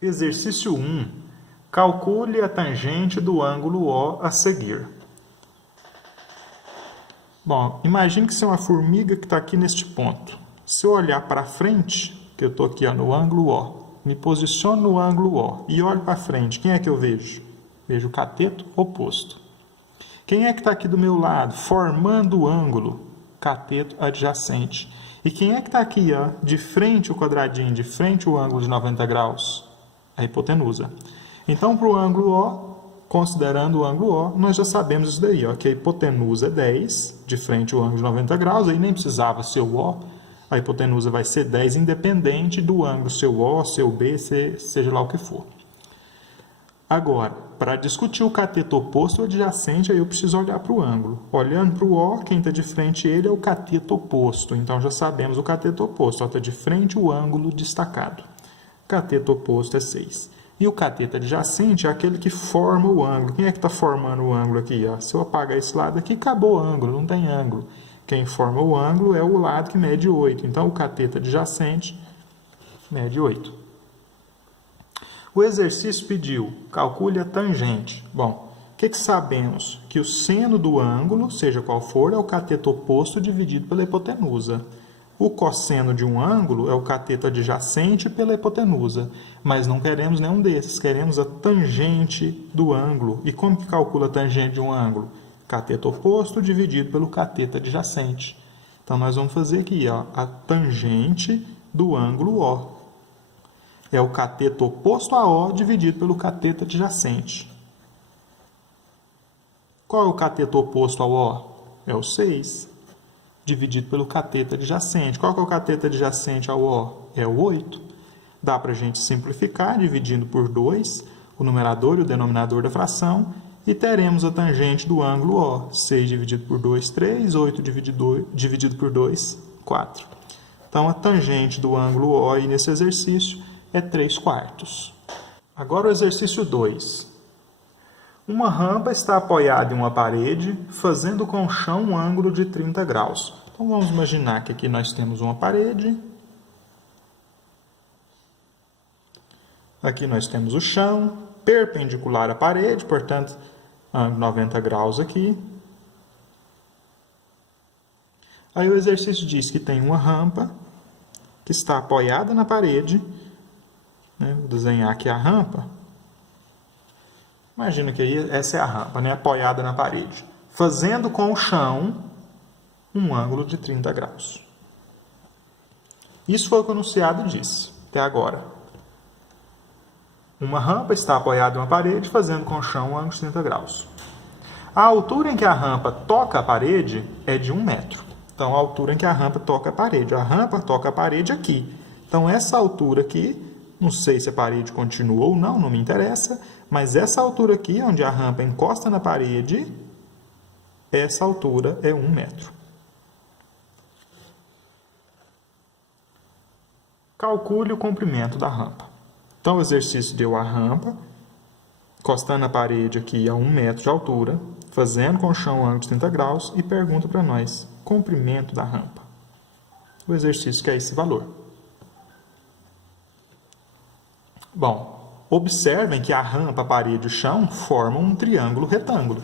Exercício 1. Calcule a tangente do ângulo O a seguir. Bom, imagine que isso é uma formiga que está aqui neste ponto. Se eu olhar para frente, que eu estou aqui no ângulo O, me posiciono no ângulo O e olho para frente, quem é que eu vejo? Vejo o cateto oposto. Quem é que está aqui do meu lado, formando o ângulo? Cateto adjacente. E quem é que está aqui, de frente o quadradinho, de frente o ângulo de 90 graus? A hipotenusa. Então, para o ângulo O, considerando o ângulo O, nós já sabemos isso daí, que a hipotenusa é 10, de frente ao ângulo de 90 graus, aí nem precisava ser o O, a hipotenusa vai ser 10 independente do ângulo, seu O, seu B, seja lá o que for. Agora, para discutir o cateto oposto ou adjacente, aí eu preciso olhar para o ângulo. Olhando para o O, quem está de frente a ele é o cateto oposto, então já sabemos o cateto oposto, está de frente o ângulo destacado. Cateto oposto é 6. E o cateto adjacente é aquele que forma o ângulo. Quem é que está formando o ângulo aqui? Se eu apagar esse lado aqui, acabou o ângulo, não tem ângulo. Quem forma o ângulo é o lado que mede 8. Então, o cateto adjacente mede 8. O exercício pediu, calcule a tangente. Bom, o que sabemos? Que o seno do ângulo, seja qual for, é o cateto oposto dividido pela hipotenusa. O cosseno de um ângulo é o cateto adjacente pela hipotenusa, mas não queremos nenhum desses, queremos a tangente do ângulo. E como que calcula a tangente de um ângulo? Cateto oposto dividido pelo cateto adjacente. Então, nós vamos fazer aqui, a tangente do ângulo O. É o cateto oposto a O dividido pelo cateto adjacente. Qual é o cateto oposto ao O? É o 6. Dividido pelo cateto adjacente. Qual que é o cateto adjacente ao O? É o 8. Dá para a gente simplificar, dividindo por 2, o numerador e o denominador da fração, e teremos a tangente do ângulo O. 6 dividido por 2, 3. 8 dividido por 2, 4. Então, a tangente do ângulo O aí nesse exercício é 3/4. Agora o exercício 2. Uma rampa está apoiada em uma parede, fazendo com o chão um ângulo de 30 graus. Então, vamos imaginar que aqui nós temos uma parede. Aqui nós temos o chão, perpendicular à parede, portanto, ângulo 90 graus aqui. Aí o exercício diz que tem uma rampa que está apoiada na parede. Vou desenhar aqui a rampa. Imagina que aí essa é a rampa, apoiada na parede, fazendo com o chão um ângulo de 30 graus. Isso foi o que o enunciado disse até agora. Uma rampa está apoiada em uma parede, fazendo com o chão um ângulo de 30 graus. A altura em que a rampa toca a parede é de 1 metro. Então, a altura em que a rampa toca a parede. A rampa toca a parede aqui. Então, essa altura aqui, não sei se a parede continua ou não, não me interessa, mas essa altura aqui, onde a rampa encosta na parede, essa altura é 1 metro. Calcule o comprimento da rampa. Então, o exercício deu a rampa, encostando na parede aqui a 1 metro de altura, fazendo com o chão um ângulo de 30 graus, e pergunta para nós, comprimento da rampa. O exercício quer esse valor. Bom, observem que a rampa, a parede e o chão formam um triângulo retângulo.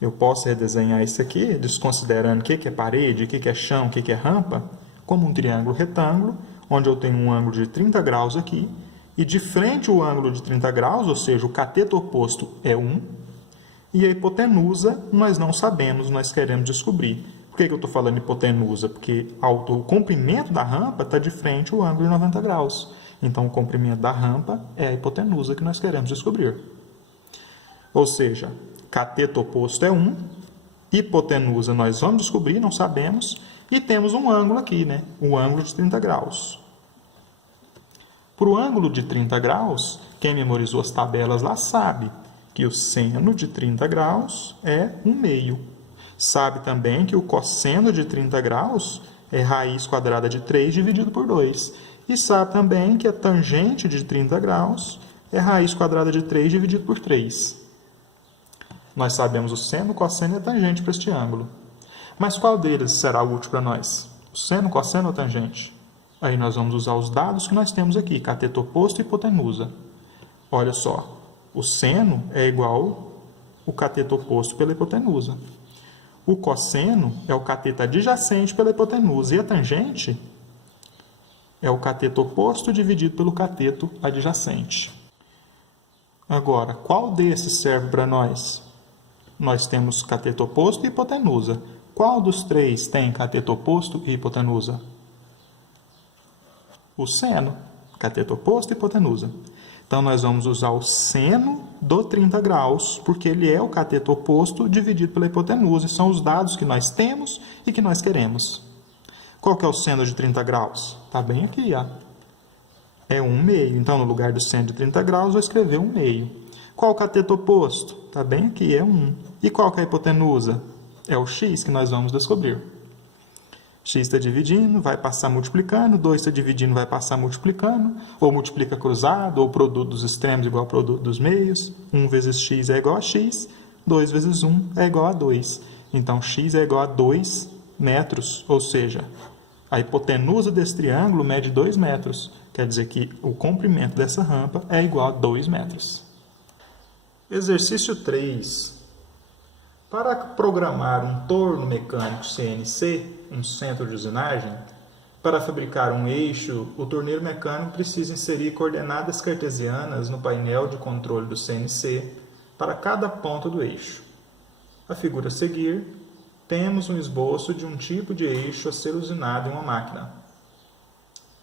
Eu posso redesenhar isso aqui, desconsiderando o que é parede, o que é chão, o que é rampa, como um triângulo retângulo, onde eu tenho um ângulo de 30 graus aqui, e de frente o ângulo de 30 graus, ou seja, o cateto oposto é 1, e a hipotenusa nós não sabemos, nós queremos descobrir. Por que eu estou falando hipotenusa? Porque o comprimento da rampa está de frente ao ângulo de 90 graus. Então, o comprimento da rampa é a hipotenusa que nós queremos descobrir. Ou seja, cateto oposto é 1, hipotenusa nós vamos descobrir, não sabemos, e temos um ângulo aqui, um ângulo de 30 graus. Para o ângulo de 30 graus, quem memorizou as tabelas lá sabe que o seno de 30 graus é 1/2. Sabe também que o cosseno de 30 graus é raiz quadrada de 3 dividido por 2. E sabe também que a tangente de 30 graus é raiz quadrada de 3 dividido por 3. Nós sabemos o seno, o cosseno e a tangente para este ângulo. Mas qual deles será útil para nós? O seno, o cosseno ou a tangente? Aí nós vamos usar os dados que nós temos aqui, cateto oposto e hipotenusa. Olha só, o seno é igual o cateto oposto pela hipotenusa. O cosseno é o cateto adjacente pela hipotenusa. E a tangente é o cateto oposto dividido pelo cateto adjacente. Agora, qual desses serve para nós? Nós temos cateto oposto e hipotenusa. Qual dos três tem cateto oposto e hipotenusa? O seno, cateto oposto e hipotenusa. Então, nós vamos usar o seno do 30 graus, porque ele é o cateto oposto dividido pela hipotenusa. E são os dados que nós temos e que nós queremos. Qual que é o seno de 30 graus? Está bem aqui, ó. É 1/2. Então, no lugar do seno de 30 graus, vou escrever 1/2. Qual o cateto oposto? Está bem aqui, é 1. E qual que é a hipotenusa? É o x que nós vamos descobrir. X está dividindo, vai passar multiplicando. 2 está dividindo, vai passar multiplicando. Ou multiplica cruzado, ou produto dos extremos igual ao produto dos meios. 1 vezes x é igual a x. 2 vezes 1 é igual a 2. Então, x é igual a 2 metros. Ou seja, a hipotenusa desse triângulo mede 2 metros. Quer dizer que o comprimento dessa rampa é igual a 2 metros. Exercício 3. Para programar um torno mecânico CNC, um centro de usinagem, para fabricar um eixo, o torneiro mecânico precisa inserir coordenadas cartesianas no painel de controle do CNC para cada ponta do eixo. A figura a seguir, temos um esboço de um tipo de eixo a ser usinado em uma máquina.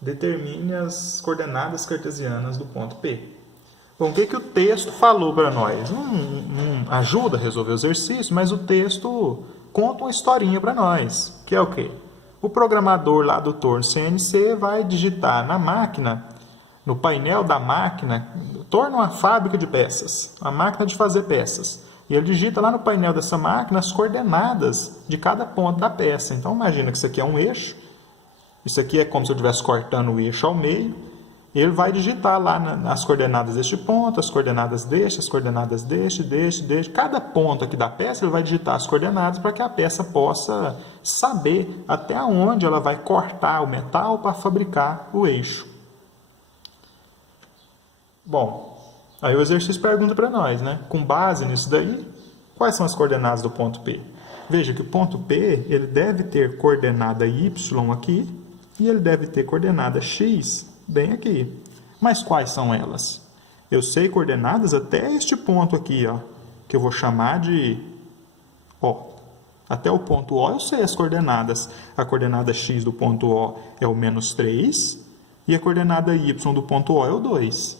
Determine as coordenadas cartesianas do ponto P. Bom, o que o texto falou para nós? Não ajuda a resolver o exercício, mas o texto conta uma historinha para nós, que é o quê? O programador lá do torno CNC vai digitar na máquina, no painel da máquina, o torno é uma fábrica de peças, uma máquina de fazer peças. E ele digita lá no painel dessa máquina as coordenadas de cada ponto da peça. Então, imagina que isso aqui é um eixo, isso aqui é como se eu estivesse cortando o eixo ao meio. Ele vai digitar lá as coordenadas deste ponto, as coordenadas deste, as coordenadas deste. Cada ponto aqui da peça, ele vai digitar as coordenadas para que a peça possa saber até onde ela vai cortar o metal para fabricar o eixo. Bom, aí o exercício pergunta para nós, né? Com base nisso daí, quais são as coordenadas do ponto P? Veja que o ponto P ele deve ter coordenada y aqui e ele deve ter coordenada x bem aqui. Mas quais são elas? Eu sei coordenadas até este ponto aqui, ó, que eu vou chamar de O. Até o ponto O eu sei as coordenadas. A coordenada x do ponto O é o -3 e a coordenada y do ponto O é o 2.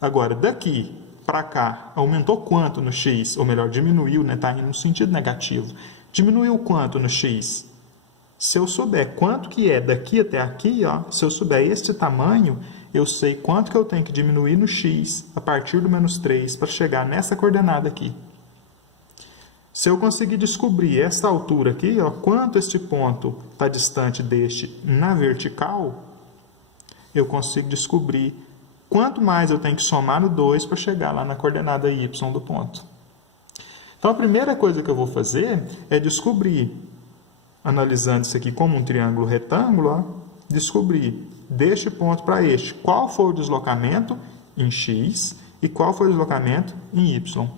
Agora, daqui para cá, aumentou quanto no x? Ou melhor, diminuiu, né? Está indo no sentido negativo. Diminuiu quanto no x? Se eu souber quanto que é daqui até aqui, ó, se eu souber este tamanho, eu sei quanto que eu tenho que diminuir no x a partir do -3 para chegar nessa coordenada aqui. Se eu conseguir descobrir essa altura aqui, ó, quanto este ponto está distante deste na vertical, eu consigo descobrir quanto mais eu tenho que somar no 2 para chegar lá na coordenada y do ponto. Então, a primeira coisa que eu vou fazer é descobrir, analisando isso aqui como um triângulo retângulo, ó, descobrir deste ponto para este qual foi o deslocamento em x e qual foi o deslocamento em y.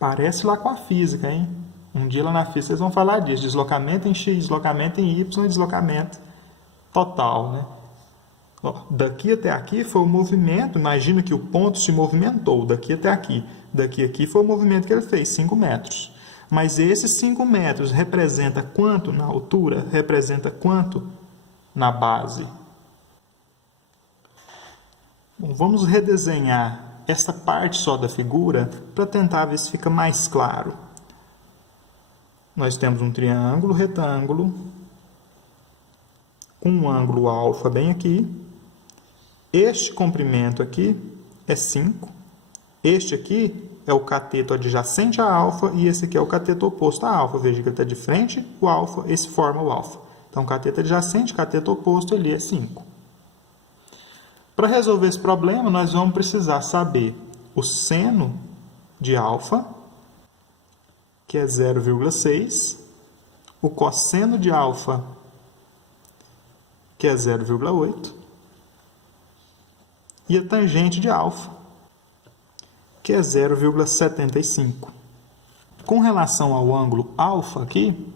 Parece lá com a física, hein? Um dia lá na física vocês vão falar disso, deslocamento em x, deslocamento em y e deslocamento total, né? Ó, daqui até aqui foi o movimento, imagina que o ponto se movimentou daqui até aqui. Daqui a aqui foi o movimento que ele fez, 5 metros. Mas esses 5 metros representa quanto na altura? Representa quanto na base? Bom, vamos redesenhar esta parte só da figura para tentar ver se fica mais claro. Nós temos um triângulo retângulo com um ângulo alfa bem aqui. Este comprimento aqui é 5. Este aqui é o cateto adjacente a alfa e esse aqui é o cateto oposto a alfa. Veja que ele está de frente, o alfa, esse forma o alfa. Então, cateto adjacente, cateto oposto, ele é 5. Para resolver esse problema, nós vamos precisar saber o seno de alfa, que é 0,6, o cosseno de alfa, que é 0,8, e a tangente de alfa, que é 0,75. Com relação ao ângulo alfa aqui,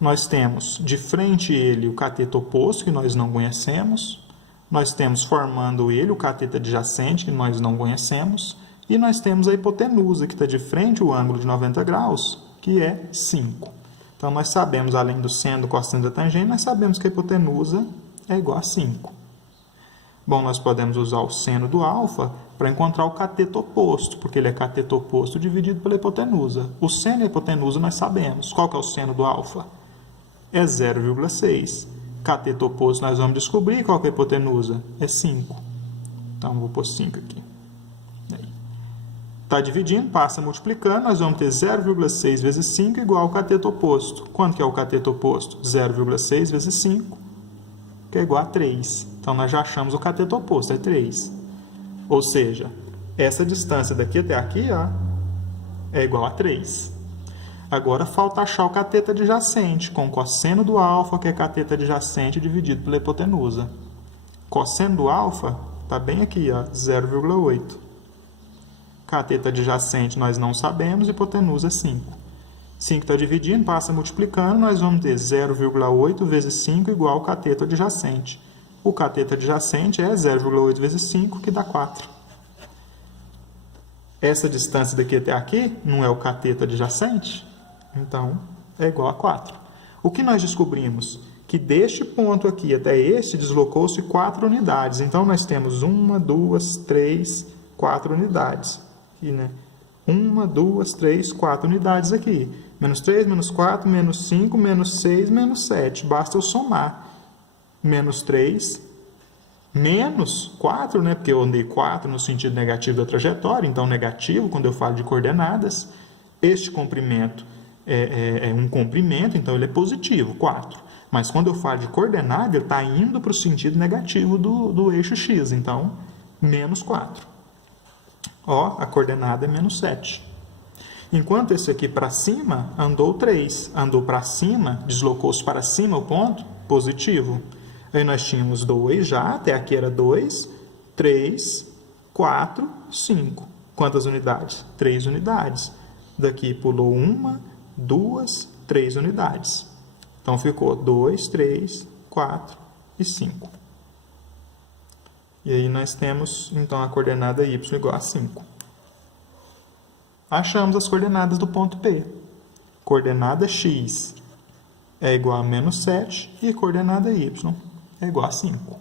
nós temos de frente ele o cateto oposto, que nós não conhecemos, nós temos formando ele o cateto adjacente, que nós não conhecemos, e nós temos a hipotenusa, que está de frente o ângulo de 90 graus, que é 5. Então, nós sabemos, além do seno, do cosseno da tangente, nós sabemos que a hipotenusa é igual a 5. Bom, nós podemos usar o seno do alfa para encontrar o cateto oposto, porque ele é cateto oposto dividido pela hipotenusa. O seno e a hipotenusa nós sabemos. Qual que é o seno do alfa? É 0,6. Cateto oposto nós vamos descobrir. Qual que é a hipotenusa? É 5. Então, vou pôr 5 aqui. Está dividindo, passa multiplicando, nós vamos ter 0,6 vezes 5 igual ao cateto oposto. Quanto que é o cateto oposto? 0,6 vezes 5, que é igual a 3. Então, nós já achamos o cateto oposto, é 3. Ou seja, essa distância daqui até aqui ó, é igual a 3. Agora, falta achar o cateto adjacente, com o cosseno do alfa, que é cateto adjacente, dividido pela hipotenusa. Cosseno do alfa está bem aqui, 0,8. Cateto adjacente nós não sabemos, hipotenusa 5. 5 está dividindo, passa multiplicando, nós vamos ter 0,8 vezes 5 igual ao cateto adjacente. O cateto adjacente é 0,8 vezes 5, que dá 4. Essa distância daqui até aqui não é o cateto adjacente? Então, é igual a 4. O que nós descobrimos? Que deste ponto aqui até este deslocou-se 4 unidades. Então, nós temos 1, 2, 3, 4 unidades. Aqui, né? 1, 2, 3, 4 unidades aqui. Menos 3, menos 4, menos 5, menos 6, menos 7. Basta eu somar. Menos 3, menos 4, né? Porque eu andei 4 no sentido negativo da trajetória. Então, negativo, quando eu falo de coordenadas. Este comprimento é um comprimento, então ele é positivo, 4. Mas quando eu falo de coordenada, ele está indo para o sentido negativo do eixo x. Então, menos 4. Ó, a coordenada é menos 7. Enquanto esse aqui para cima andou 3. Andou para cima, deslocou-se para cima o ponto, positivo. Aí nós tínhamos 2 já, até aqui era 2, 3, 4, 5. Quantas unidades? 3 unidades. Daqui pulou 1, 2, 3 unidades. Então ficou 2, 3, 4 e 5. E aí nós temos, então, a coordenada y igual a 5. Achamos as coordenadas do ponto P. Coordenada x é igual a menos 7 e coordenada y é igual a 5.